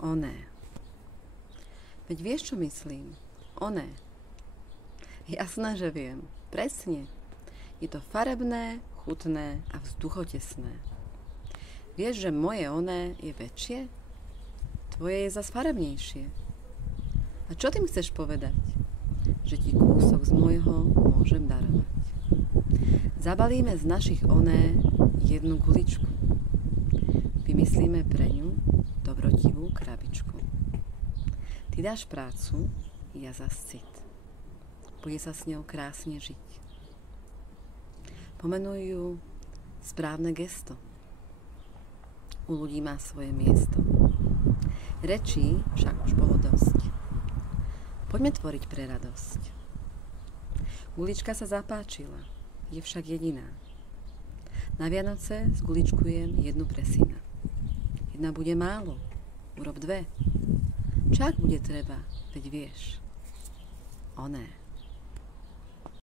Oné. Veď vieš, čo myslím? Oné. Jasné, že viem. Presne. Je to farebné, chutné a vzduchotesné. Vieš, že moje oné je väčšie? Tvoje je zas farebnejšie. A čo tým chceš povedať? Že ti kúsok z môjho môžem darovať. Zabalíme z našich oné jednu guličku. Vymyslíme pre ňu dobrotivú krabičku. Ty dáš prácu, ja zas cit. Bude sa s ňou krásne žiť. Pomenuj ju správne gesto. U ľudí má svoje miesto. Rečí však už bolo dosť. Poďme tvoriť pre radosť. Gulička sa zapáčila, je však jediná. Na Vianoce zguličkujem jednu pre syna. Jedna bude málo, urob dve. Čak bude treba, veď vieš. Oné.